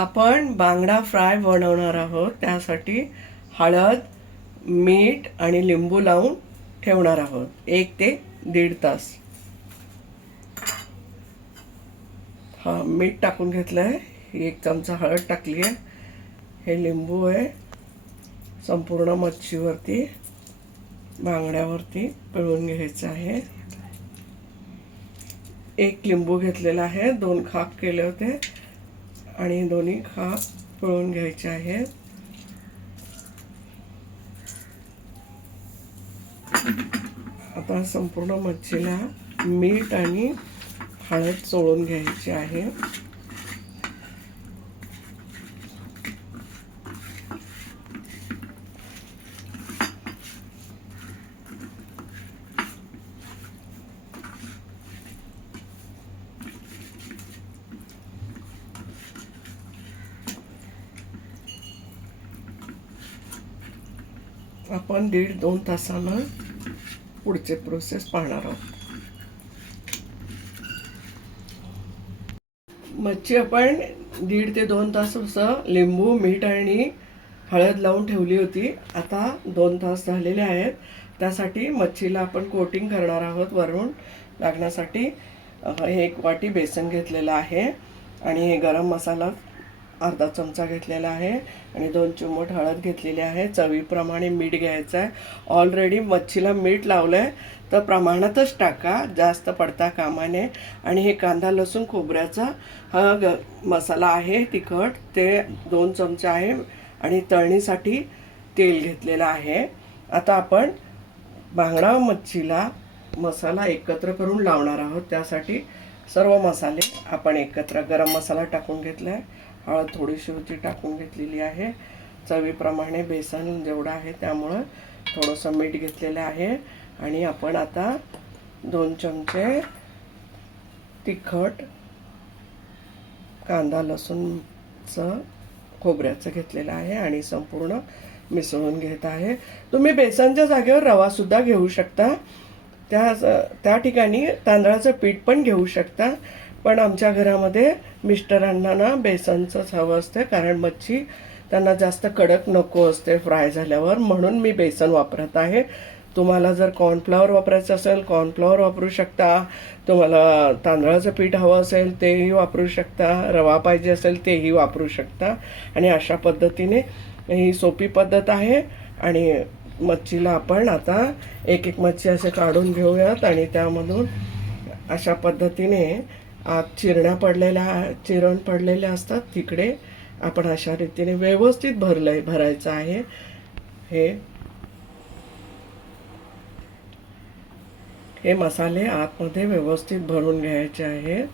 आपण बांगडा फ्राय बनवणार आहोत. त्यासाठी हळद, मीठ आणि लिंबू लावून ठेवणार आहोत 1 ते 1.5 तास. मीठ टाकून घेतलंय, 1 चमचा हळद टाकली आहे, हे लिंबू आहे, संपूर्ण मच्छीवरती बांगड्यावरती पिळून घ्यायचं आहे. 1 लिंबू घेतलेला आहे, 2 खाप केले होते आणि दोन्ही खाप पिळून घ्यायचे आहेत. आता संपूर्ण मच्छीला मीठ आणि हळद चोळून घ्यायची आहे. आपण 1.5-2 तासानं पुढचे प्रोसेस पाहणार आहोत. मच्छी आपण 1.5 ते 2 तास असं लिंबू, मीठ आणि हळद लावून ठेवली होती. आता 2 तास झालेले आहेत. त्यासाठी मच्छीला आपण कोटिंग करणार आहोत. वरून लागण्यासाठी 1 वाटी बेसन घेतलेलं आहे आणि हे गरम मसाला अर्धा चमचा घेतलेला आहे आणि 2 चिमूट हळद घेतलेली आहे. चवीप्रमाणे मीठ घ्यायचं आहे. ऑलरेडी मच्छीला मीठ लावलं आहे तर प्रमाणातच टाका, जास्त पडता कामा नये. आणि हे कांदा लसूण खोबऱ्याचा हा मसाला आहे तिखट, ते 2 चमचे आहे आणि तळणीसाठी तेल घेतलेलं आहे. आता आपण बांगडा मच्छीला मसाला एकत्र करून लावणार आहोत. त्यासाठी सर्व मसाले आपण एकत्र, गरम मसाला टाकून घेतला आहे, हळद थोडीशी होती टाकून घेतलेली आहे, चवीप्रमाणे बेसन जेवढं आहे त्यामुळं थोडंसं मीठ घेतलेलं आहे आणि आपण आता 2 चमचे तिखट, कांदा लसूणचं खोबऱ्याचं घेतलेलं आहे आणि संपूर्ण मिसळून घेत आहे. तुम्ही बेसनच्या जागेवर रवासुद्धा घेऊ शकता. त्या ठिकाणी तांदळाचं पीठ पण घेऊ शकता. पण आमच्या घरामध्ये मिस्टरांना ना बेसनचंच हवं असतं, कारण मच्छी त्यांना जास्त कडक नको असते फ्राय झाल्यावर, म्हणून मी बेसन वापरत आहे. तुम्हाला जर कॉर्नफ्लॉवर वापरायचं असेल कॉर्नफ्लॉवर वापरू शकता, तुम्हाला तांदळाचं पीठ हवं असेल तेही वापरू शकता, रवा पाहिजे असेल तेही वापरू शकता. आणि अशा पद्धतीने ही सोपी पद्धत आहे. आणि मच्छीला आपण आता एक मच्छी असे काढून घेऊयात आणि त्यामधून अशा पद्धतीने आत चिरण पडलेल्या असतात, तिकडे आपण अशा रीतीने व्यवस्थित भरायचं आहे. हे मसाले आतमध्ये व्यवस्थित भरून घ्यायचे आहेत.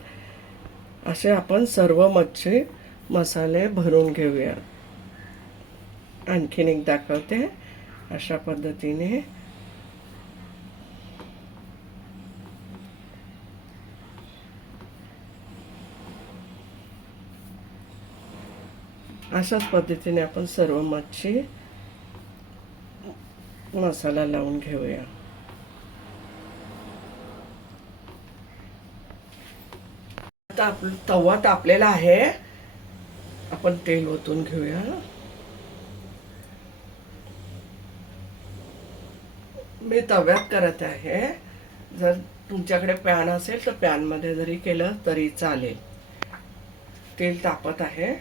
असे आपण सर्व मच्छी मसाले भरून घेऊया. आणखीन एक दाखवते. अशा पद्धतीने अशाच पद्धतीने आपण सर्व मच्छी मसाला लावून घेऊया. आता आपला तवा तापलेला आहे, आपण तेल ओतून घेऊया. मी तव्यात करत आहे. जर तुमच्याकडे पॅन असेल तर पॅनमध्ये जरी केलं तरी चालेल. तेल तापत आहे.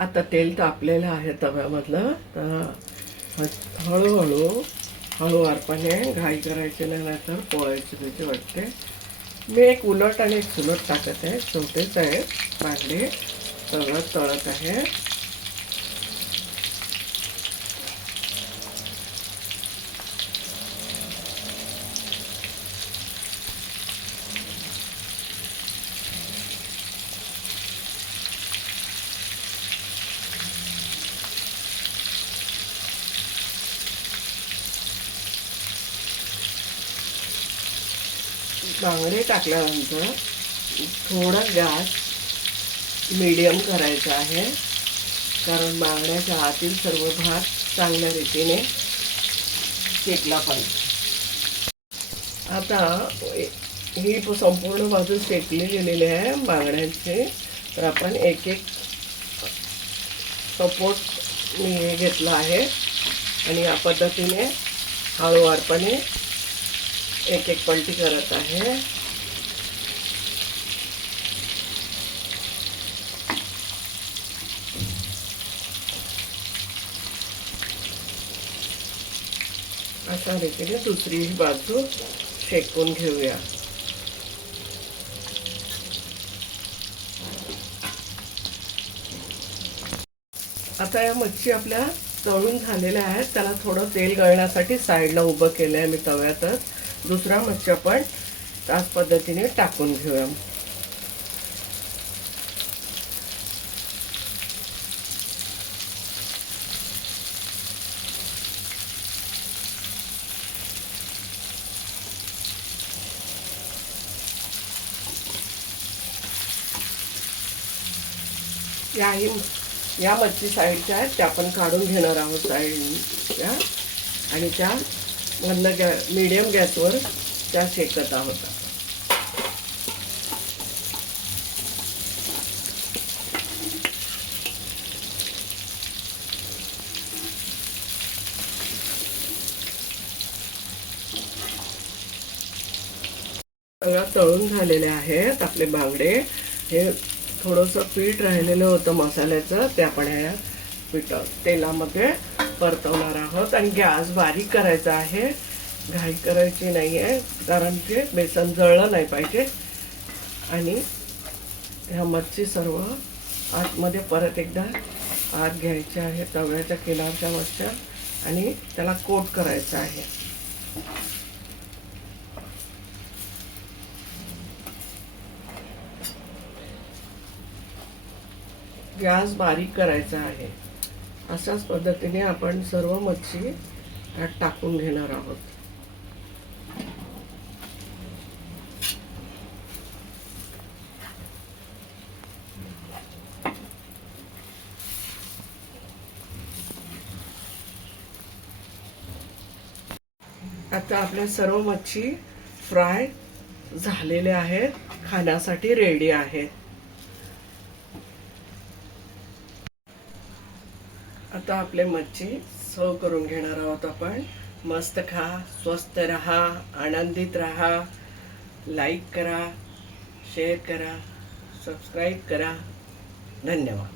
आता तेल तापलेलं आहे तव्यामधलं. तर हळूवारपणे घाई करायची नाही तर पोळायची भीती वाटते. मी एक उलट आणि एक सुलट टाकत आहे. छोटेच आहे बांगडे, तळत आहे. बांगडे टाकल्यानंतर थोडा गॅस मीडियम करायचा आहे, कारण बांगड्याच्या आतील सर्व भाग चांगल्या रीतीने शेकला पाहिजे. आता ही संपूर्ण बाजू शेकली गेलेली आहे बांगड्यांची. तर आपण एक एक सपोर्ट मी हे घेतला आहे आणि या पद्धतीने हळूवारपणे एक एक पलटी करत आहे. अशा रीतीने दुसरी बाजू शेकून घेऊया. आता या मच्छी आपल्या तळून झालेल्या आहेत. त्याला थोडं तेल गळण्यासाठी साईडला उभं केलं आहे मी तव्यातच. दुसरा मच्छी आपण त्याच पद्धतीने टाकून घेऊया. या मच्छी साईडच्या आहेत त्या आपण काढून घेणार आहोत साईडच्या आणि त्या मधनं मीडियम गॅसवर त्या शेकत आहोत. सगळं तळून झालेले आहेत आपले बांगडे. हे थोडंसं पीठ राहिलेलं होतं मसाल्याचं ते आपण ह्या तेलामध्ये परतवणार आहोत आणि गॅस बारीक करायचा आहे. घाई करायची नाही आहे कारण ते बेसन जळलं नाही पाहिजे. आणि ह्या मच्छी सर्व आतमध्ये परत एकदा आत घ्यायच्या आहे तव्याच्या किनारच्या मच्छ्या आणि त्याला कोट करायचं आहे. गॅस बारीक करायचा आहे. अशाच पद्धतीने आपण सर्व मच्छी यात टाकून घेणार आहोत. आता आपल्या सर्व मच्छी फ्राय झालेल्या आहेत, खाण्यासाठी रेडी आहेत. आता आपले मच्छी सर्व करून घेणार आहोत आपण. मस्त खा, स्वस्थ रहा, आनंदित रहा. लाईक करा, शेअर करा, सबस्क्राईब करा. धन्यवाद.